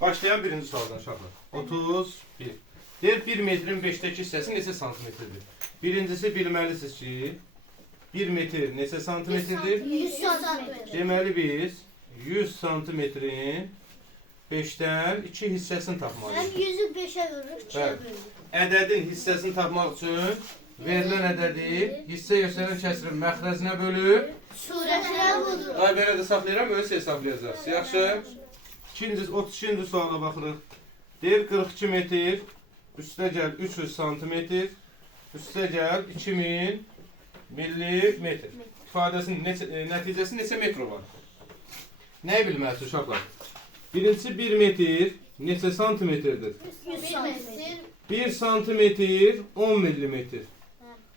Başlayan birinci sualdan uşaqlar. 31. Deyir 1 metrin 5'dəki hissəsi neçə santimetrdir? Birincisi bilməlisiniz ki 1 metr neçə santimetrdir? 100 santimetr. Deməli biz 100 santimetrin 5'dən 2 hissəsini tapmalıyıq. Hem 100'ü 5'e vurur, 2'ye Evet. bölür. Ədədin hissəsini tapmaq üçün verilən ədədi hissə göstərən kəsirin məxrəzinə bölüb Suretine vurur. ay belə də saxlayıram, öyle hesablayacağız. Yaxşı. 32-ci suala baxırıq. Deyir 42 metr, üstə gəl 300 santimetr, üstə gəl 2000 millimetr. İfadəsinin nəticəsi neçə metr var? Nəyi bilməlisiniz uşaqlar? Birincisi 1 metr neçə santimetrdir? 100 santimetr. 1 santimetr 10 millimetr.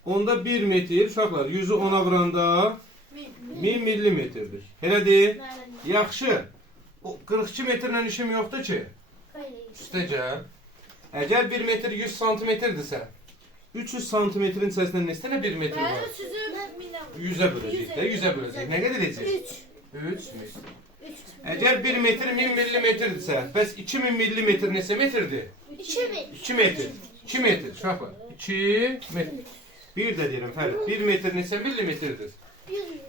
Onda 1 metr uşaqlar 100'ü 10'a vuranda 1000 millimetrdir. Elədir? Yaxşı. O 42 metrlə işim yoxdur ki. Üstə gəl. Əgər 1 metr 100 santimetrdirsə, 300 santimetrin içərisindən neçə dənə 1 metr var? 100'ə böləcəyik də, 100'ə böləcəyik. Nə qədər edəcək? 3 metr. Əgər 1 metr 1000 millimetrdirsə, bəs 2000 millimetr neçə metrdir? 2000. 2 metr. 2 metr. Uşaqlar. 2 metr. Bir də deyirəm, Fərid. 1 metr neçə millimetrdir?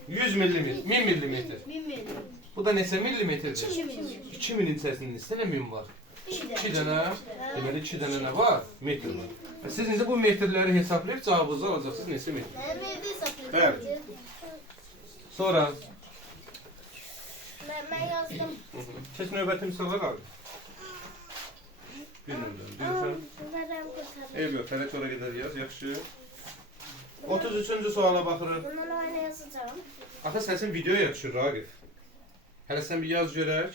100 millimetr. 1000 millimetr. 1000 metre. Bu da neçə millimetrdir? 2000. 2000'in içərisində neçə dənə 1000 var? 2 dənə. Deməli 2 dənə nə var? Metr var. Siz indi bu metrləri hesablayıb cavabınızı alacaqsınız neçə metr? Benim evde satılıyor. Evet. Sonra Ben yazdım. keç növbəti misallar abi. Bir nömrə. Deyirsən. Bunlardan kurtardım. Eyb yox, Fərid ora qədər yaz, yaxşı. 33-cü suala baxırıq. Bundan öyle yazacağım. Ata səsin videoya düşür Raqif. Hələ sən bir yaz görək.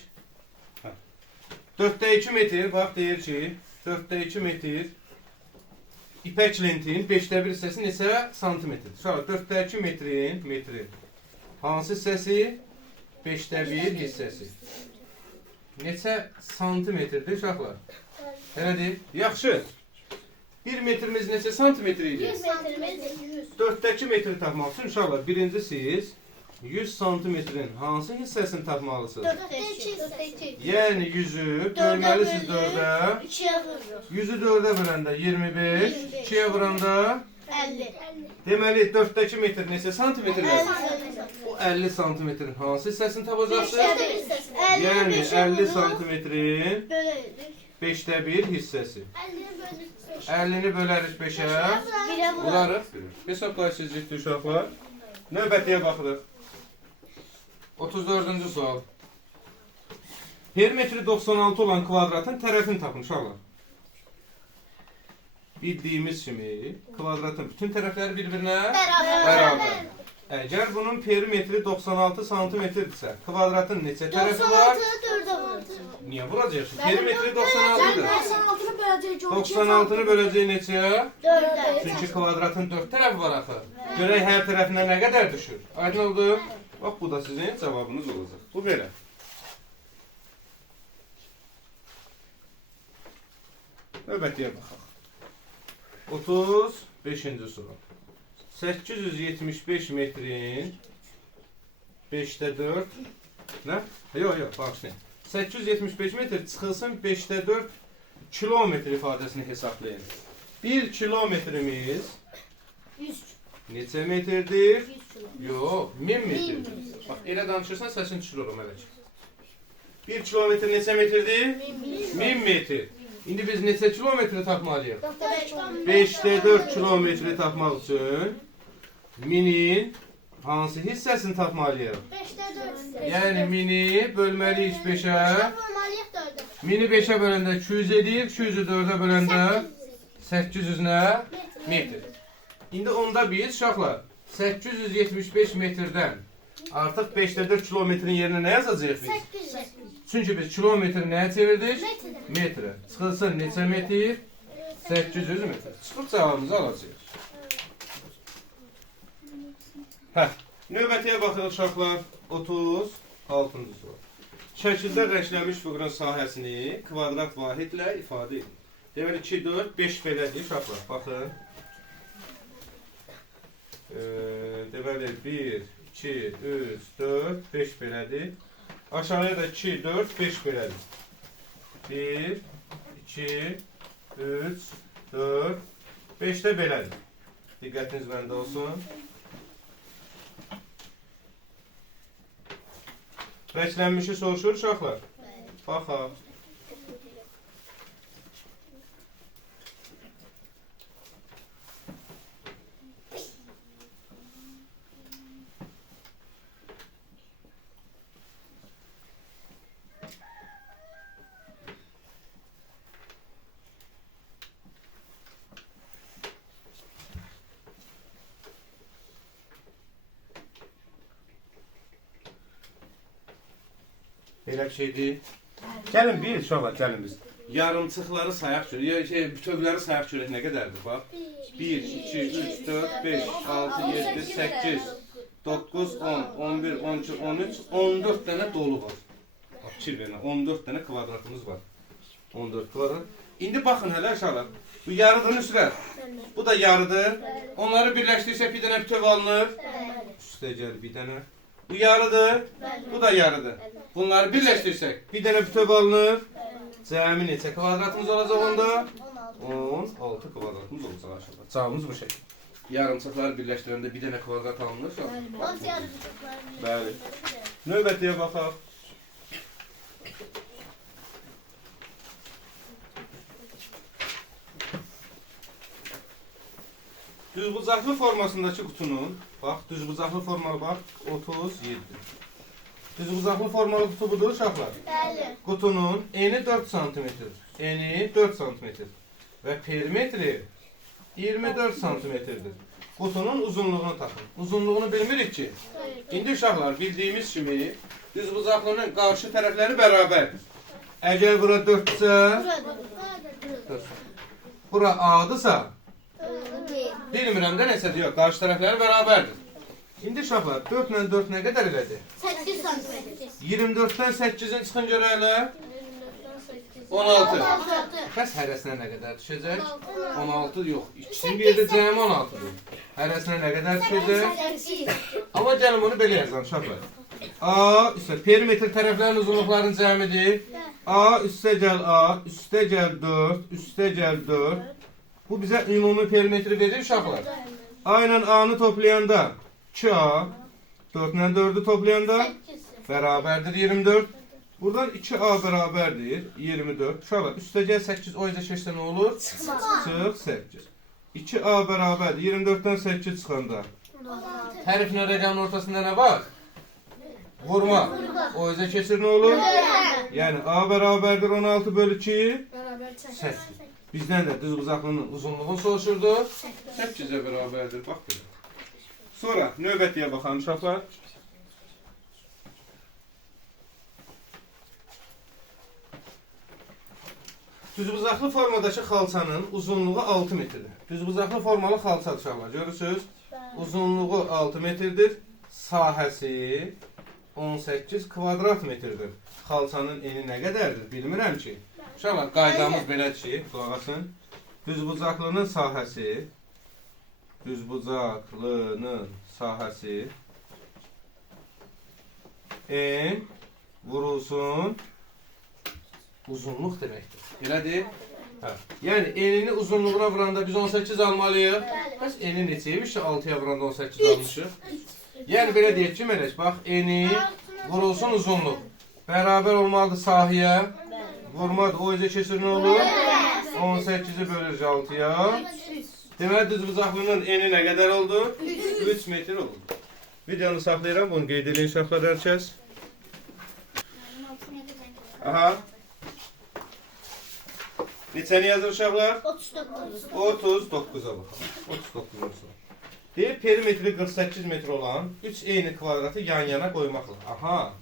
4'də 2 metr, bax deyir ki, 4'də 2 metr ipək lentin 5'də 1 hissəsi neçə santimetrdir? Uşaqlar, 4'də 2 metrin hansı hissəsi? 5'də 1 hissəsi. Neçə santimetrdir uşaqlar? Elədir? Yaxşı. 1 metrimiz neçə santimetr idi? 100 metremiz 100. 4'dəki metri tapmaq üçün uşaqlar, birinci siz 100 santimetrin hansı hissəsini tapmalısınız? 4'te 2. Yəni 100'ü bölməlisiniz 4'ə. 2'ye vurur. 100'ü 4'ə böləndə 25, 2'yə vuranda 50. deməli 4'dəki metr neçə santimetrdir? 50 santimetr. O 50 santimetrin hansı hissəsini tapacaqsınız? 5'te 1 hissesi. Yəni 50 santimetrin Bölürdük. 5'də 1 hissəsi. 50'ni bölərik 5'ə. 1'e vurur. Bularıq. Hesablayırsınız ciddi uşaqlar. Növbətiyə baxırıq. 34-cü sual. Perimetri 96 olan kvadratın tərəfini tapın uşaqlar. Bildiyimiz kimi kvadratın bütün tərəfləri bir-birinə bərabər. Əgər bunun perimetri 96 santimetrdirsə, kvadratın neçə tərəfi var? 96'ı 4'e vurur. Niyə vuracaqsın? Perimetri 96'dır. 96'ını böleceğiz. 96'nı böləcək neçəyə? 4'e. Çünki kvadratın 4 tərəfi var axı. Görək hər tərəfindən nə qədər düşür? Aydın oldu? Bax, bu da sizin cavabınız olacaq. Bu belə. Növbətiyə baxaq. 35-ci sual. 875 metrin 5'də 4 nə? Yox, bağışlayın. 875 metr çıxılsın 5'də 4 kilometr ifadəsini hesablayın. 1 kilometrimiz 100. neçə metrdir? 100 kilo. Yox, 1000 metrdir. Bax, elə danışırsan səsin çıxır o mələk. 1 kilometr neçə metrdir? 1000 metr. İndi biz neçə kilometri tapmalıyıq? 5'də 4 kilometri tapmaq üçün 1000'in hansı hissəsini tapmalıyıq? 5'te 4. Yəni 1000'i bölməliyik 5'ə. 1000'i 5'ə böləndə 200 edir, 200'ü 4'ə böləndə 800 nə? Metr. İndi onda biz uşaqlar 875 metrdən artıq 5'də 4 kilometrin yerinə nə yazacağıq biz? 800. Çünki biz kilometri nəyə çevirdik? Metrə. Metrə. Çıxılsın neçə metr? 800 metr. Çıxıb cavabımızı alacağıq. Növbətiyə baxırıq uşaqlar. 36-cı sual. Şəkildə rəngləmiş fiqurun sahəsini kvadrat vahidlə ifadə edin. Deməli 2, 4, 5 belədir uşaqlar. Baxın. Deməli 1, 2, 3, 4, 5 belədir. Aşağıya da 2, 4, 5 belədir. 1, 2, 3, 4, 5 də belədir. Diqqətiniz məndə olsun. Rəklənmişi soruşur uşaqlar. Baxaq. Belə bir şeydir. Gəlin bir uşaqlar, gəlin biz. Yarımçıqları sayaq görək, bütövləri sayaq görək nə qədərdir, bax. 1, 2, 3, 4, 5, 6, 7, 8, 9, 10, 11, 12, 13, 14 dənə dolu var. Bax, fikir verin, 14 dənə kvadratımız var. 14 kvadrat. İndi baxın hələ uşaqlar, bu yarıdır üstlər. Bu da yarıdır. Onları birləşdirsək bir dənə bütöv alınır. Üstə gəl bir dənə. Bu yarıdır, bu da yarıdır. Bunları birləşdirsək, bir dənə bütöv alınır. Cəmi neçə kvadratımız olacaq onda? 16 kvadratımız olacaq aşağıda. Cavabımız bu şəkil. Yarımçıqları birləşdirəndə bir dənə kvadrat alınır. Bəli. Növbətiyə baxaq. Düzbucaqlı formasındakı qutunun, bax, düzbucaqlı formalı bax, 37. Düzbucaqlı formalı qutu budur uşaqlar. Qutunun eni 4 cm, eni 4 cm və perimetri 24 cm-dir. Qutunun uzunluğunu tapın. Uzunluğunu bilmirik ki. İndi uşaqlar bildiyimiz kimi düzbucaqlının qarşı tərəfləri bərabərdir. Əgər bura 4-sə, bura A-dırsa, bilmirəm də nəsədir, yox, qarşı tərəfləri bərabərdir. İndi uşaqlar, 4 ilə 4 nə qədər elədi? 8 cm. 24-dən 8-in çıxın görə elə? 16. Bəs hərəsinə nə qədər düşəcək? 16 yox, ikisinin bir yerdə cəmi 16-dır. Hərəsinə nə qədər düşəcək? 8. Amma gəlin bunu belə yazalım uşaqlar. A üstə, perimetr tərəflərin uzunluqlarının cəmidir. A üstə gəl A, üstə gəl 4, üstə gəl 4. Bu bizə ümumi perimetri verir uşaqlar. A ilə A-nı toplayanda 2A, 4 ilə 4-ü toplayanda bərabərdir 24. Buradan 2A bərabərdir 24. Uşaqlar, üstə gəl 8, o yüzden keçsə nə olur? Çıx 8. 2A bərabərdir 24-dən 8 çıxanda. Təriflə rəqəmin ortasında nə var? Vurma. O yüzden keçir nə olur? Yəni A bərabərdir 16 bölü 2. 8. Bizdən də düzbucaqlının uzunluğunu soruşurdu. 8-ə bərabərdir. Bax belə. Sonra növbətiyə baxalım uşaqlar. Düzbucaqlı formadakı xalçanın uzunluğu 6 metrdir. Düzbucaqlı formalı xalça uşaqlar. Görürsünüz? Uzunluğu 6 metrdir. Sahəsi 18 kvadrat metrdir. Xalçanın eni nə qədərdir? Bilmirəm ki. Uşaqlar, qaydamız belədir ki, qulaq asın. Düzbucaqlının sahəsi en vurulsun uzunluq deməkdir. Belədir? Hə. Yəni, enini uzunluğuna vuranda biz 18 almalıyıq. Bəs eni neçəymiş ki, 6-ya vuranda 18 almışıq? Yəni, belə deyək ki, Mələk, bax, eni vurulsun uzunluq. Bərabər olmalıdır sahəyə. Vurmadır, o yüzden keçir nə olur? 18'i bölürüz 6'ya. Deməli düzbucaqlının eni nə qədər oldu? 3 metr oldu. Videonu saxlayıram, bunu qeyd edin uşaqlar hər kəs. Aha. Neçəni yazır uşaqlar? 39. 39'a baxalım. 39 olsun. Deyir, perimetri 48 metr olan 3 eyni kvadratı yan yana qoymaqla. Aha.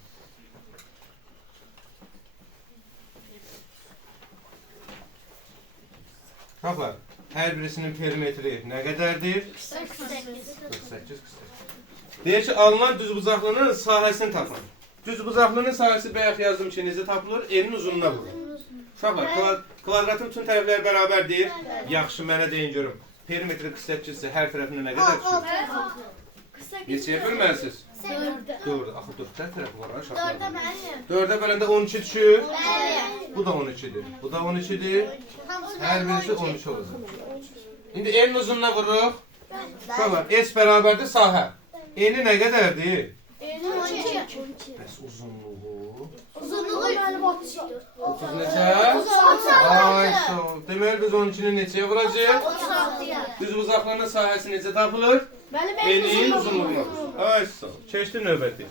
Uşaqlar, hər birisinin perimetri nə qədərdir? 48. Deyir ki, alınan düzbucaqlının sahəsini tapın. Düzbucaqlının sahəsi bayaq yazdım ki, necə tapılır? Enin uzunluğuna vurur. Uşaqlar, kvadratın bütün tərəfləri bərabərdir. Yaxşı, mənə deyin görüm. Perimetri 48 isə hər tərəfinə nə qədər düşür? Neçəyə bölməlisiniz? 4. Axı 4 tərəfi var aşağı. 4'e benim. 4'ə böləndə 12 düşür. Benim. Bu da 12'dir. Bu da 12'dir. Hər birisi 12 olacaq. İndi N'in uzunluğuna vururuq. Tamam. S bərabərdir sahə. N'in nə qədərdir? 12. Bəs uzunluğu. Uzunluğu benim 30. 30 neçə? Ay, sağ ol. Deməli biz 12-ni neçəyə vuracağıq? 36'ya. Düzbucaqlığının sahəsi necə tapılır? N'in uzunluğuna. Ay, sağ ol. Keçdi növbəti.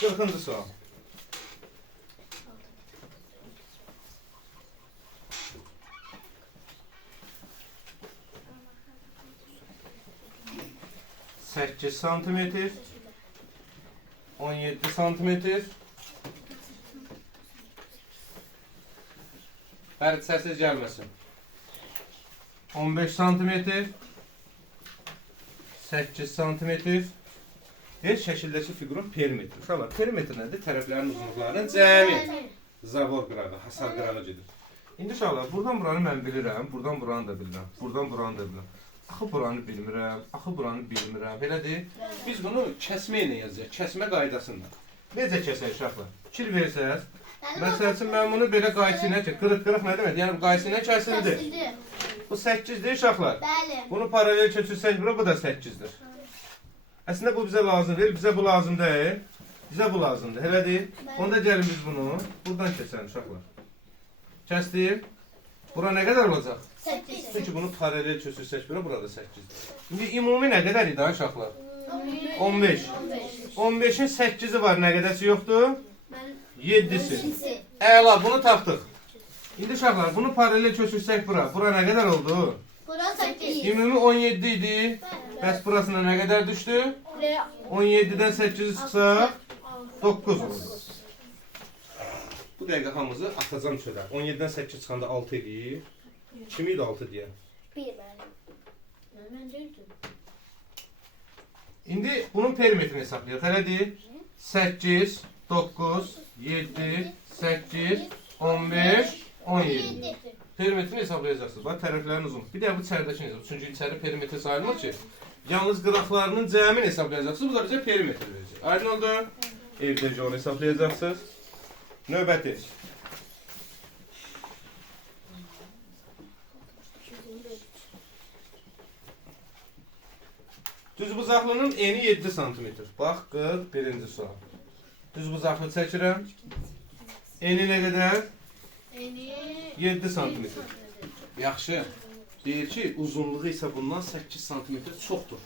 Qırxıncı sual. Səkkiz santimetr, 17 santimetr. Fərid səssiz gəlməsin. 15 santimetr, 8 santimetr. Her şəkildəki fiqurun perimetri. Uşaqlar, perimetr nədir? Tərəflərin uzunluqlarının cəmi. Zavor qırağı, hasar qırağı gedir. İndi uşaqlar, buradan buranı mən bilirəm, buradan buranı da bilirəm, buradan buranı da bilirəm. Axı buranı bilmirəm, axı buranı bilmirəm. Belədir. Biz bunu kəsmə ilə yazacağıq, kəsmə qaydasında. Necə kəsək uşaqlar? Fikir versəz, məsəl üçün mən bunu belə qaysı ilə ki, qırıq-qırıq nə demək? Yəni qaysı ilə kəsildi. Bu 8-dir uşaqlar. Bəli. Bunu paralel köçürsək bura, bu da 8-dir. Əslində bu bizə lazım deyil, bizə bu lazım deyil. Bizə bu lazımdır, elədir. Onda gəlin biz bunu buradan keçəlim uşaqlar. Kəsdim. Bura nə qədər olacaq? 8. Çünki bunu paralel köçürsək bura, burada 8-dir. İndi ümumi nə qədər idi uşaqlar? 15. 15-in 8-i var, nə qədərsi yoxdur? 7-si. Əla, bunu tapdıq. İndi uşaqlar, bunu paralel köçürsək bura, bura nə qədər oldu? Bura 8. Ümumi 17 idi. Bəs burasına nə qədər düşdü? 17-dən 8-i çıxsaq 9 oldu. Bu dəqiqə hamımızı atacam çölə. 17-dən 8 çıxanda 6 edir. Kim idi 6 deyə? 1 benim. Ben değildim. İndi bunun perimetrini hesablayaq. Elədir? 8, 9, 7, 8, 15, 17. Perimetrini hesablayacaqsınız. Bax, tərəflərin uzun. Bir də bu içəridəkini hesablayacaq. Çünki içəri perimetr sayılmır ki. Yalnız qıraqlarının cəmini hesablayacaqsınız. Bu da bizə perimetr verəcək. Aydın oldu? Evdəcə onu hesablayacaqsınız. Növbəti. Düzbucaqlının eni 7 cm. Bax, 41-ci sual. Düzbucaqlı çəkirəm. Eni nə qədər? 7 cm. Yaxşı. Deyir ki, uzunluğu isə bundan 8 cm çoxdur.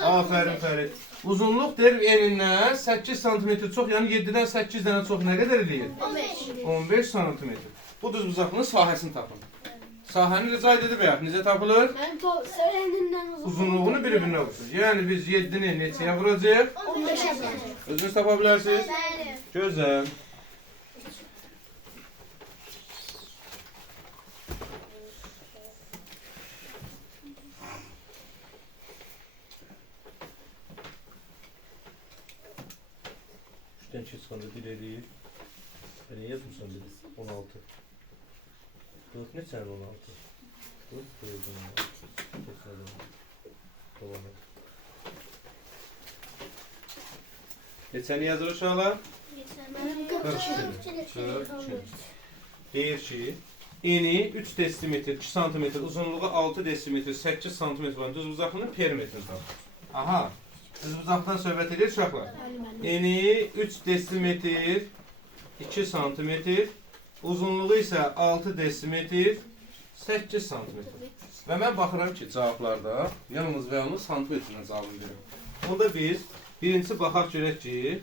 Afərin Fərid. Uzunluq deyir enindən 8 cm çox, yəni 7-dən 8 dənə çox nə qədər eləyir? 15 cm. Bu düzbucaqlının sahəsini tapın. Sahəni rica edib ya, necə tapılır? Uzunluğunu bir-birinə vursunuz. Yəni biz 7-ni neçəyə vuracaq? 15'e. Özünüz tapa bilərsiniz. Gözəl. Üçdən çıxanda bir eləyir. Nə yazmışsan dedi? 16. 4 neçənin 16? 4 16. Neçəni yazır uşaqlar? 42. Deyir ki, eni 3 desimetr, 2 santimetr, uzunluğu 6 desimetr, 8 santimetr olan düzbucaqlının perimetrini tapır. Aha, düzbucaqdan söhbət edir uşaqlar. Eni 3 desimetr, 2 santimetr, uzunluğu isə 6 desimetr, 8 santimetr. Və mən baxıram ki, cavablarda yalnız və yalnız santimetrlə cavabını verir. Onda biz birincisi baxaq görək ki,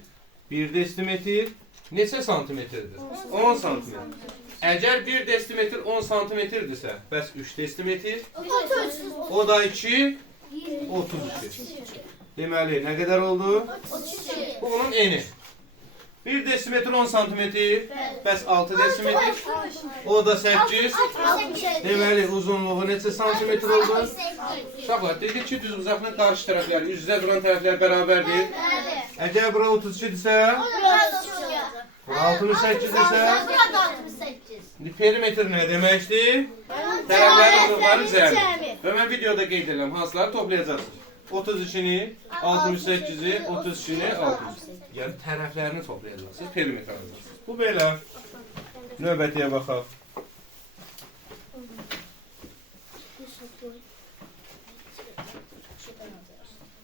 1 desimetr neçə santimetrdir? 10 santimetr. Əgər 1 desimetr 10 santimetrdirsə, bəs 3 desimetr, o da 2, 32. Deməli, nə qədər oldu? 32. Bu bunun eni. 1 desimetr 10 santimetr, bəs 6 desimetr, o da 8. Deməli, uzunluğu neçə santimetr oldu? Uşaqlar, dedik ki, düzbucaqlının qarşı tərəfləri, üz-üzə duran tərəflər bərabərdir. Əgər bura 32-dirsə, bura 68-dirsə, 68. Perimetr nə deməkdir? Tərəflərin uzunluqları cəmi. Və mən videoda qeyd edirəm, hansıları toplayacaqsınız. 32-ni, 68-i, 32-ni, 600. Yəni tərəflərini toplayacaqsınız, perimetr alacaqsınız. Bu belə. Növbətiyə baxaq.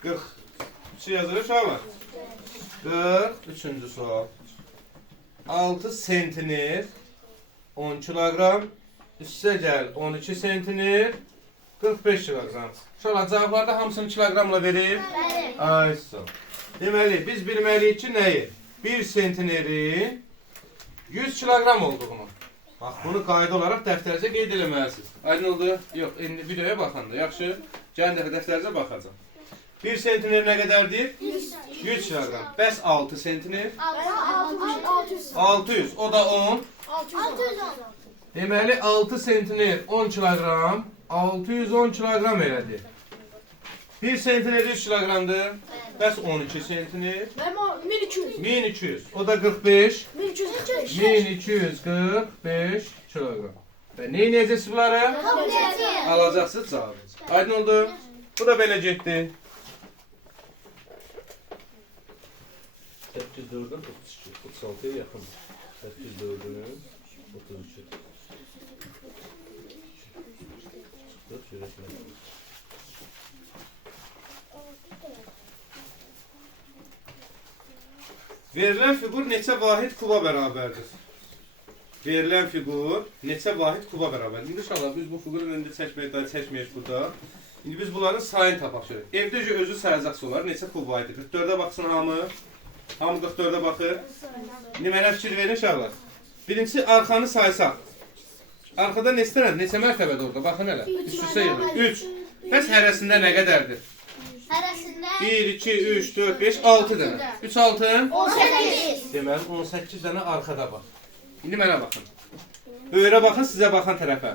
43 yazılır uşaqlar. 43-cü sual. 6 sentiner 10 kilogram, üstə gəl 12 sentiner 45 kilogram. Uşaqlar cavablarda hamısını kilogramla verir. Ay sağ. Deməli, biz bilməliyik ki, nəyi? 1 sentineri 100 kilogram olduğunu. Bax, bunu qayda olaraq dəftərinizə qeyd eləməlisiniz. Aydın oldu? Yox, indi videoya baxanda. Yaxşı, gəlin dəfə dəftərinizə baxacaq. 1 sentiner nə qədərdir? 100 kilogram. Bəs 6 sentiner? 600. O da 10. 610. Deməli, 6 sentiner 10 kilogram, 610 kilogram elədir. 1 sentiner 100 kilogramdır. Bəs 12 sentiner? 1200. 1200. O da 45. 1245. 1245 kilogram. Və nə edəcəksiniz bunları? Toplayacağız. Alacaqsınız cavabı. Aydın oldu? Bu da belə getdi. 8-4-dən 32, 36-ya yaxın. 8-4-dən 32. Verilən fiqur neçə vahid kuba bərabərdir? Verilən fiqur neçə vahid kuba bərabərdir? İndi inşallah biz bu fiquru indi çəkməyik burada. İndi biz bunların sayını tapaq şöyle. Evdəcə özü sayacaqsa olar. Neçə kub vahiddir? 44-ə baxsın hamı. Hamı 44-ə baxır. İndi mənə fikir verin inşallah. Birincisi arxanı saysaq. Arkada neçə mərtəbədir orada? Baxın hələ. Üst-üstə yığılır. 3. Bəs hərəsində nə qədərdir? Hərəsində 1, 2, 3, 4, 5, 6 dənə. 3, 6. 18. Deməli 18 dənə arxada var. İndi mənə baxın. Böyrə baxın, sizə baxan tərəfə.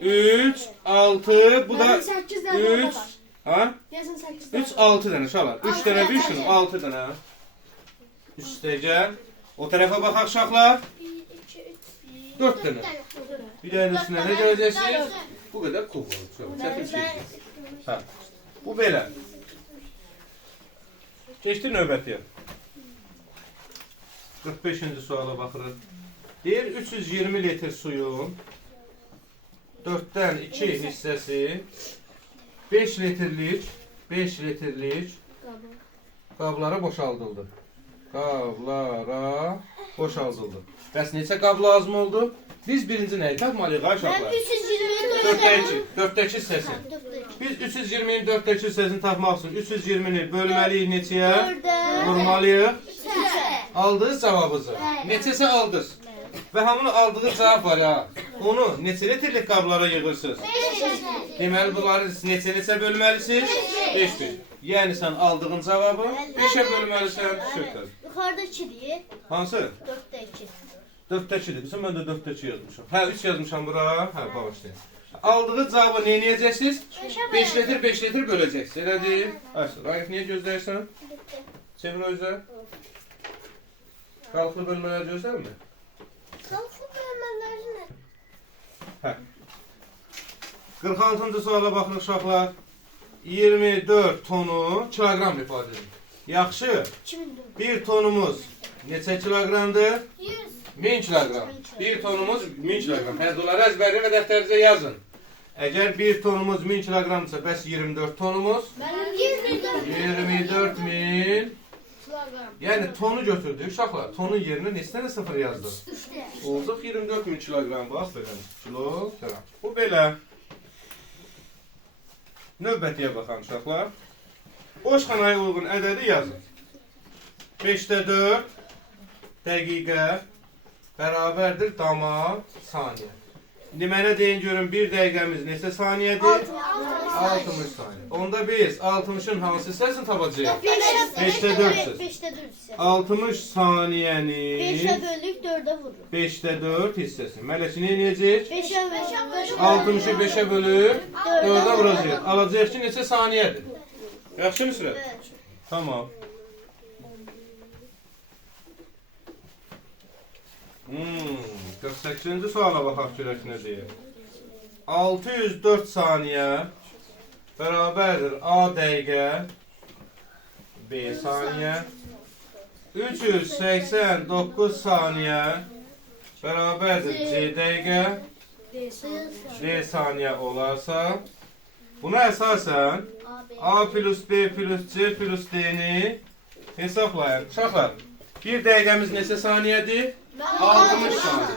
3, 6, bu da 3, ha? 3, 6 dənə uşaqlar. 3 dənə bir şunu, 6 dənə. Üstə gəl. O tərəfə baxaq uşaqlar. 4 dənə. Bir dənə üstünə nə görəcəksiniz? Bu qədər kub olur. Çətin şey. Ha. Bu belə. Keçdi növbətiyə. 45-ci suala baxırıq. Deyir 320 litr suyun 4-dən 2 hissəsi 5 litrlik qablara boşaldıldı. Qablara boşaldıldı. Bəs neçə qab lazım oldu? Biz birinci nəyi tapmalıyıq aşağılar? 4-dəki hissəsi. Biz 320-nin 4-dəki hissəsini tapmaq üçün 320-ni bölməliyik neçəyə? Vurmalıyıq. Aldınız cavabınızı. Neçəsə aldınız. Və hamını aldığı cavab var ha. Onu neçə litrlik qablara yığırsınız? Deməli bunları neçə bölməlisiniz? 5-1. Yəni sən aldığın cavabı 5-ə bölməlisən. Sökər. Yuxarıda 2-dir. Hansı? 4-də 2. 4-də 2-dir. Bizim mən də 4-də 2 yazmışam. Hə 3 yazmışam bura. Hə bağışlayın. Aldığı cavabı nə edəcəksiniz? 5 litr böləcəksiniz. Elədir? Ayşə, Raif niyə gözləyirsən? Çevir o üzə. Qalxılı bölmələr gözlərmi? Qalxı bölmələri nə? Hə. 46-cı suala baxın uşaqlar. 24 tonu kilogram ifadə edir. Yaxşı. 1 tonumuz neçə kilogramdır? 100. 1000 kilogram. 1 tonumuz 1000 kilogram. Hə, bunları əzbərin və dəftərinizə yazın. Əgər 1 tonumuz 1000 kilogramdırsa, bəs 24 tonumuz? 24 min. Yəni tonu götürdük uşaqlar. Tonun yerinə neçə dənə sıfır yazdıq? Olduq 24 min kilogram. Bax belə. Kilogram. Bu belə. Növbətiyə baxan uşaqlar. Boş xanaya uyğun ədədi yazın. 5-də 4 dəqiqə bərabərdir dama saniyə. İndi mənə deyin görün 1 dəqiqəmiz neçə saniyədir? 60 saniyə. Onda biz 60-ın hansı hissəsini tapacağıq? 5-də 4 5-də 4 hissə. 60 saniyəni 5-ə bölük 4-ə vurur. 5-də 4 hissəsi. Mələkçi nə edəcək? 5-ə bölük 60-ı 5-ə bölüb 4-ə vuracaq. Alacaq ki neçə saniyədir? Yaxşı mı sürət? Tamam. 48-ci suala baxaq görək nə deyir. 604 saniyə bərabərdir A dəqiqə B saniyə. 389 saniyə bərabərdir C dəqiqə D saniyə olarsa, buna əsasən A plus B plus C plus D-ni hesablayın. Uşaqlar, bir dəqiqəmiz neçə saniyədir? 60 saniyə.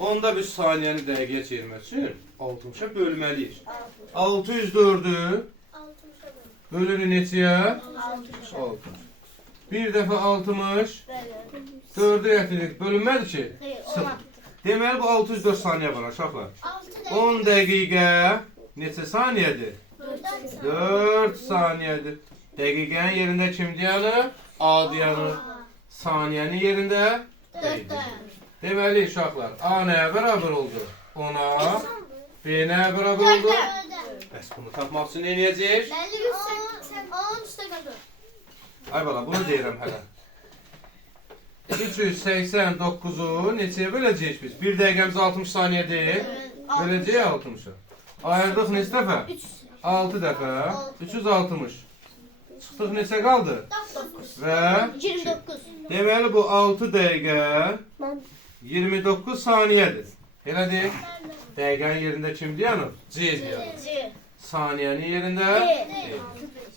Onda biz saniyəni dəqiqəyə çevirmək üçün 60-a bölməliyik. 604-ü bölürük neçəyə? 60. Bir dəfə 60, 4-ü gətiririk. Bölünmədir ki? 0. Deməli, bu 604 saniyə var, uşaqlar. 10 dəqiqə neçə saniyədir? 4 saniyədir. Dəqiqənin yerində kim dayanır? A dayanır. Saniyənin yerində? Deməli, uşaqlar, A nəyə bərabər oldu? 10-a. B nəyə bərabər oldu? Bəs bunu tapmaq üçün nə edəcək? Ay bala, bunu deyirəm hələ. 389-u neçəyə böləcəyik biz? Bir dəqiqəmiz 60 saniyədir. Böləcəyik 60-a. Ayırdıq neçə dəfə? 6 dəfə. 360. Çıxdıq neçə qaldı? Və 29. deməli bu 6 dəqiqə 29 saniyədir. Elədir? Dəqiqənin yerində kim dayanır? C dayanır. Saniyənin yerində? D.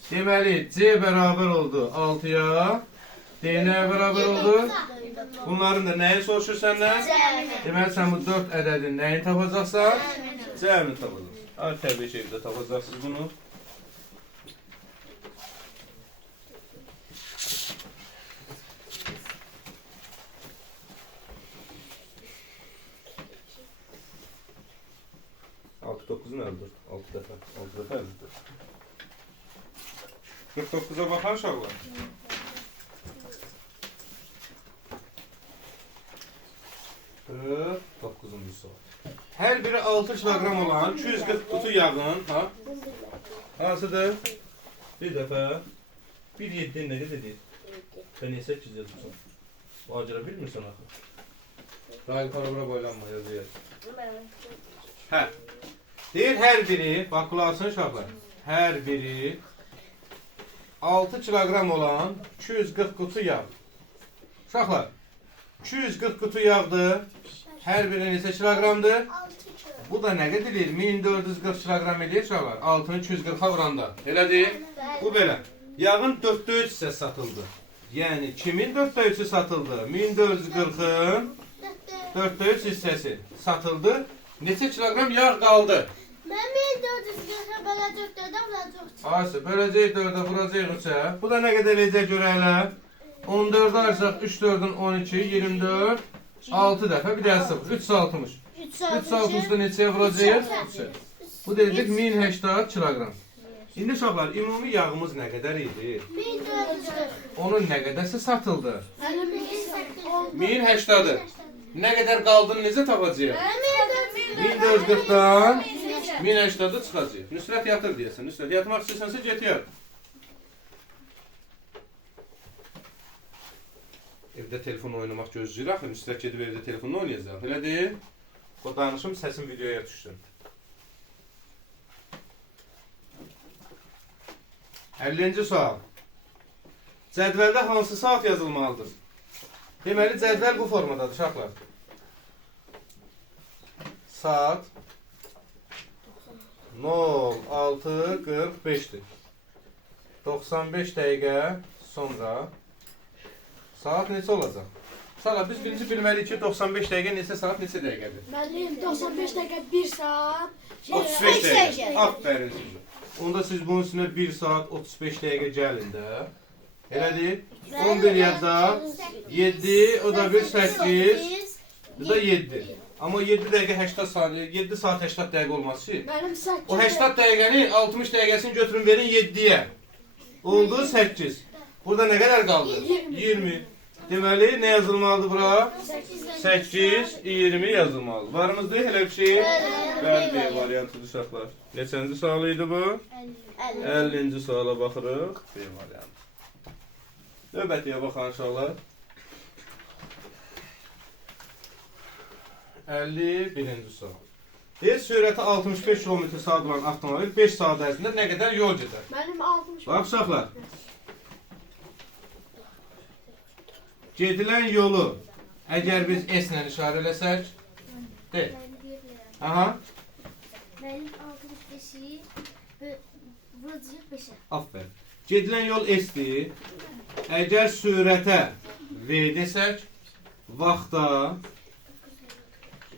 Deməli C bərabər oldu 6-ya. D nəyə bərabər oldu? Bunların da nəyi soruşur səndən? Deməli sən bu 4 ədədin nəyini tapacaqsan? C-ni tapacaqsan. Təbii ki, evdə tapacaqsınız bunu. Altı 9'un 54. 6 dəfə. 6 dəfə 54. 49'a baxan uşaqlar. Dokuzuncu sual. Hər biri 6 kilogram olan 240 kutu yağın, hansıdır? Bir dəfə 1.7 nə qədər deyir? Sən niyə 8 yazırsan? Bu acıra bilmirsən axı. Rahil parabura boylanma yazıyor. Hə. Deyir hər biri, bax qulağısın uşaqlar. Hər biri 6 kilogram olan 240 kutu yağ. Uşaqlar, 240 kutu yağdır. Hər biri neçə kilogramdır? Bu da nə qədər deyir? 1440 kilogram edir uşaqlar. 6-nı 240-a vuranda. Elədir? Bu belə. Yağın 4'də 3 hissəsi satıldı. Yəni kimin 4'də 3'ü satıldı? 1440-ın 4'də 3 hissəsi satıldı. Neçə kilogram yağ qaldı? Mən 1440-a böləcək 4-ə vuracaq. Ayşə, böləcək 4'ə vuracaq 3'ə. Bu da nə qədər eləyəcək görəklər? 14'ü arsaq 3 4'ün 12, 24, 6 dəfə, bir daha 0, 360. 360'da neçəyə vuracaq? 3'ə. Bu deyəcək 1080 kilogram. İndi uşaqlar, ümumi yağımız nə qədər idi? 1440. Onun nə qədərsə satıldı? 1080. 1080'ı. Nə qədər qaldığını necə tapacaq? 1440'dan 1080'ı çıxacaq. Nüsrət yatır deyəsən. Nüsrət yatmaq istəsənsə get yat. Evdə telefon oynamaq gözləyir axı. Nüsrət gedib evdə telefonla oynayacaq. Elə deyil. O danışım səsim videoya düşsün. 50-ci sual. Cədvəldə hansı saat yazılmalıdır? Deməli, cədvəl bu formadadır, uşaqlar. Saat 06:45'dir. 95 dəqiqə sonra saat neçə olacaq? Uşaqlar, biz birinci bilməliyik ki, 95 dəqiqə neçə saat, neçə dəqiqədir? Müəllim, 95 dəqiqə 1 saat. 35 dəqiqə. Aferin sizə. Onda siz bunun üstünə 1 saat 35 dəqiqə gəlin də. Elədir? 11 yadda 7, o da 1 8, bu da 7. Amma 7 dəqiqə 80 saniyə, 7 saat 80 dəqiqə olmaz ki. Mənim 8. O 80 dəqiqəni 60 dəqiqəsini götürün verin 7-yə. Oldu 8. Burada nə qədər qaldı? 20. Deməli, nə yazılmalıdır bura? 8, 20 yazılmalıdır. Varımızda elə bir şey? Bəli, B variantıdır uşaqlar. Neçənci sualı idi bu? 50-ci suala baxırıq. B variantı. Növbətiyə baxan uşaqlar. 51-ci sual. Sürəti 65 km/saat olan avtomobil 5 saat ərzində nə qədər yol gedər? Mənim 60. Bax uşaqlar. Gedilən yolu əgər biz S ilə işarə eləsək, de. Aha. Benim 65'i vuracak 5'e. Aferin. Gedilən yol S-dir. Əgər sürətə V desək, vaxta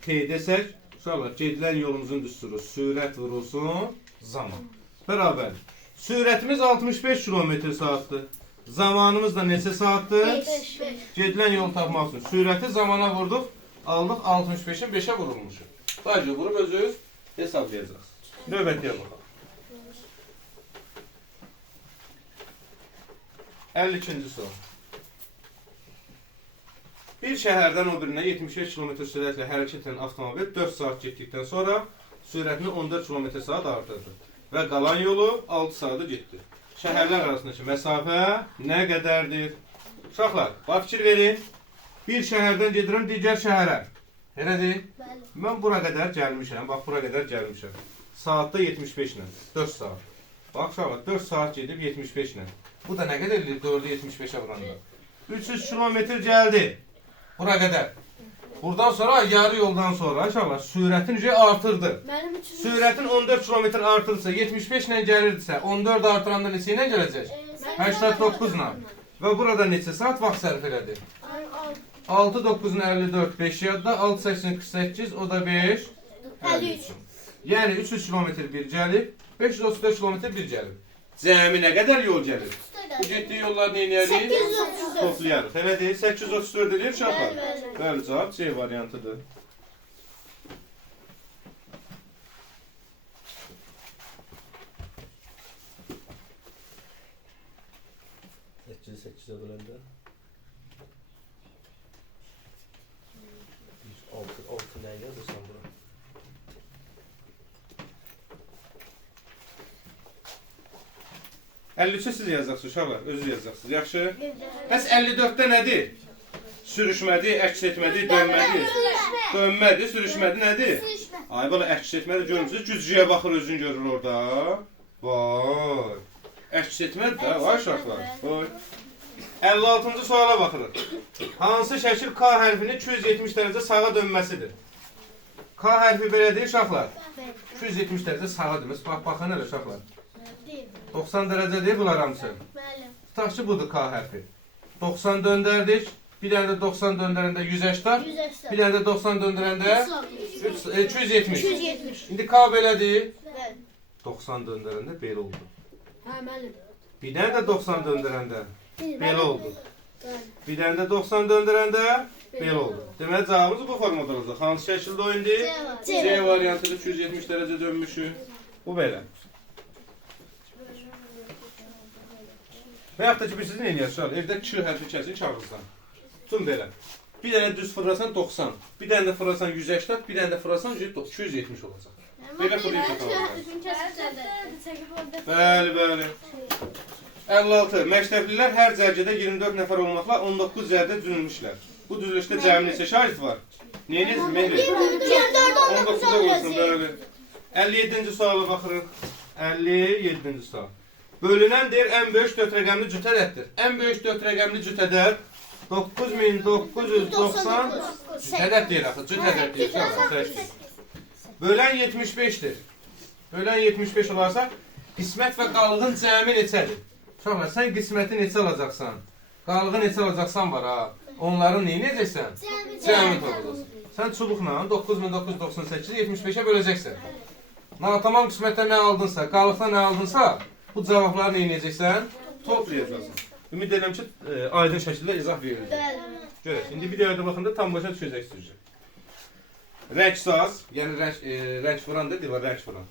T desək, uşaqlar, gedilən yolumuzun düsturu sürət vurulsun, zaman. Bərabər. Sürətimiz 65 km/saatdır. Zamanımız da neçə saatdır? 5. Gedilən yolu tapmaq üçün sürəti zamana vurduq, aldıq 65-in 5-ə vurulmuşu. Sadəcə vurub özünüz hesablayacaqsınız. Növbətiyə baxaq. 52-ci sual. Bir şəhərdən o birinə 75 km sürətlə hərəkət edən avtomobil 4 saat getdikdən sonra sürətini 14 km/saat artırdı və qalan yolu 6 saata getdi. Şəhərlər arasındakı məsafə nə qədərdir? Uşaqlar, bax fikir verin. Bir şəhərdən gedirəm digər şəhərə. Elədir? Mən bura qədər gəlmişəm. Bax, bura qədər gəlmişəm. Saatda 75 ilə. 4 saat. Bax, uşaqlar, 4 saat gedib 75 ilə. Bu da nə qədər edir? 4-ü 75-ə vuranda. 300 kilometr gəldi. Bura qədər. Buradan sonra, yarı yoldan sonra uşaqlar, sürətin artırdı. Mənim 300. Sürətin 14 km artırsa, 75 ilə gəlirdisə, 14 artıranda neçə ilə gələcək? 89 ilə. Və burada neçə saat vaxt sərf elədi? 6, 9, 54, 5 yadda, 6, 80, 48, o da 5. 53. Yəni 300 km bir gəlib, 534 km bir gəlib. Cəmi nə qədər yol gəlir? Bu getdiyi yollar nə eləyərik? 834. Toplayarıq. Elə deyil, 834 eləyir uşaqlar. Bəli. Bəli, cavab C variantıdır. Sekize böləndə 6 nə yazırsan bura? Əlli siz yazacaqsınız uşaqlar, özü yazacaqsınız. Yaxşı? Bəs 54-də nədir? Sürüşmədi, əks etmədi, dönmədi. Dönmədi, sürüşmədi nədir? Ay bala, əks etmədi görmürsünüz, güzcüyə baxır, özünü görür orada. Vay. Əks etmədi də, vay uşaqlar. Vay. 56-cı suala baxırıq. Hansı şəkil K hərfinin 270 dərəcə sağa dönməsidir? K hərfi belədir uşaqlar. 270 dərəcə sağa dönməsi. Baxın elə uşaqlar. 90 dərəcədir bunlar hamısı. Tutaq ki, budur K hərfi. 90 döndərdik. Bir dənə də 90 döndərəndə 180. Bir dənə də 90 döndərəndə 270. İndi K belədir. 90 döndərəndə belə oldu. Hə, mənim. Bir dənə də 90 döndərəndə belə oldu. Bir dənə də 90 döndərəndə belə oldu. Deməli, cavabımız bu formada olacaq. Hansı şəkildə oyundur? C variantıdır, 270 dərəcə dönmüşü. Bu belə. Və yaxud da ki, bir sizin eləyəsiniz, evdə 2 hərfi kəsin kağızdan. Tutun belə. Bir dənə düz fırlasan 90, bir dənə də fırlasan 180, bir dənə də fırlasan 270 olacaq. Belə fırlayıb Bəli, bəli. 56. Məktəblilər hər cərgədə 24 nəfər olmaqla 19 cərgədə düzülmüşlər. Bu düzülüşdə cəmi neçə şahid var? Neyiniz? Mehri? 19-da olsun, bəli. 57-ci suala baxırıq. 57-ci sual. Bölünən deyir, ən böyük 4 rəqəmli cüt ədəddir. Ən böyük 4 rəqəmli cüt ədəd 9990 cüt ədəd deyir axı, cüt ədəd deyir. Bölən 75-dir. Bölən 75 olarsa, qismət və qalığın cəmi neçədir? Uşaqlar, sən qisməti neçə alacaqsan? Qalığı neçə alacaqsan var ha? Onların neyi necəksən? Cəmi olacaqsan. Sən çubuqla 9998-i 75-ə böləcəksən. Tamam qismətdə nə aldınsa, qalıqda nə aldınsa, bu cavabları nə edəcəksən? Toplayacaqsan. Ümid edirəm ki, aydın şəkildə izah verilir. Görək, indi videoya baxanda tam başa düşəcəksiniz. Rəngsaz, yəni rəng vurandır, divar rəng vuran.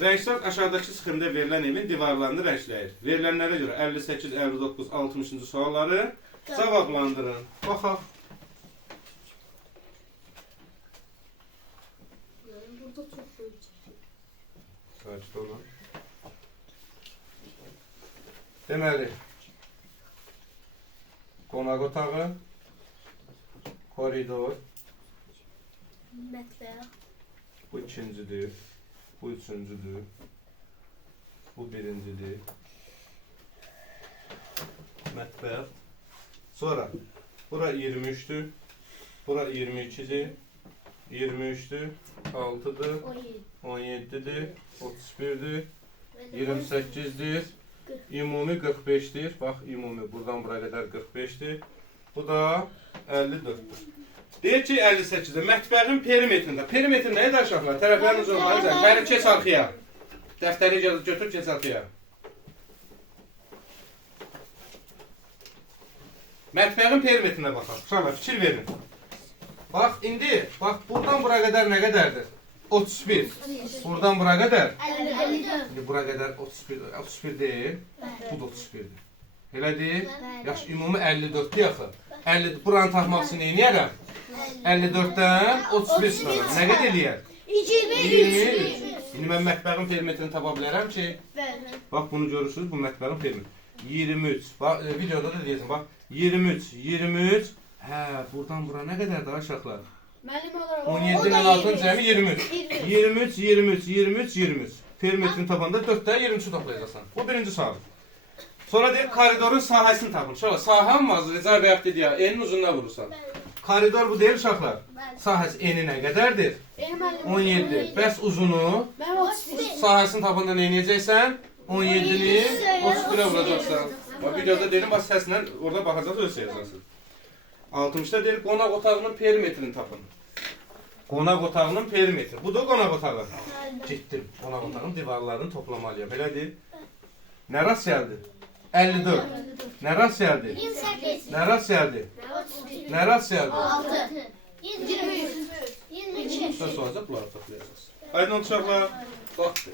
Rəngsaz aşağıdakı sıxımda verilən evin divarlarını rəngləyir. Verilənlərə görə 58, 59, 60-cı sualları cavablandırın. Baxaq. Burada çox böyük. Sakit olun. Deməli, qonaq otağı, koridor, Mətbəx. Bu ikincidir. Bu üçüncüdür. Bu birincidir. Mətbəx. Sonra bura 23'dür. Bura 22'dir. 23'dür. 6'dır. 17'dir. 31'dir. 28'dir. Ümumi 45'dir. Bax, ümumi buradan bura qədər 45'dir. Bu da 54'dür. Deyir ki 58'dir. Mətbəxin perimetrində. Perimetr nəyə daşaqlar? Tərəflərin uzunluğu. Məni keç arxaya. Dəftəri götür, keç arxaya. Mətbəxin perimetrinə baxaq. Uşaqlar, fikir verin. Bax, indi, bax, buradan bura qədər nə qədərdir? 31. Buradan bura qədər? 54. İndi bura qədər 31 deyil. Bu da 31'dir. Elədir? Yaxşı, ümumi 54'dür yaxı. Buranı tapmaq üçün neyniyərəm? 54'dən 31 çıxaram. Nə qədər eləyər? 23. İndi mən mətbəxin perimetrini tapa bilərəm ki, bax bunu görürsünüz, bu mətbəxin perimetri. 23. Bax, videoda da deyəcəm, bax. 23. Hə, buradan bura nə qədərdir uşaqlar? Müəllim olaraq 17'nin 6'nın cəmi 23. 23. Perimetrini tapanda 4'dən 23'ü toplayacaqsan. Bu birinci sual. Sonra deyir, koridorun sahəsini tapın. Uşaqlar, sahə olmaz, Reza bəyək dedi ya, enin uzunluğuna vurursan. Koridor bu deyil uşaqlar. Sahəsi eni nə qədərdir? 17. Bəs uzunu? Mən 31. Sahəsini tapanda nə edəcəksən? 17'ni 31'e vuracaqsan. Videoda dedim, bax səslə orada baxacaqsınız, öz sayacaqsınız. 60'da deyir, qonaq otağının perimetrini tapın. Qonaq otağının perimetri. Bu da qonaq otağı. Getdim, qonaq otağının divarlarını toplamalıyam. Belədir. Nə rast gəldi? 54. Nə rast gəldi? 28. Nə rast gəldi? 31. Nə rast gəldi? 6. 23. 22. Söz olacaq, bunları toplayacaqsınız. Aydın uşaqlar, bax.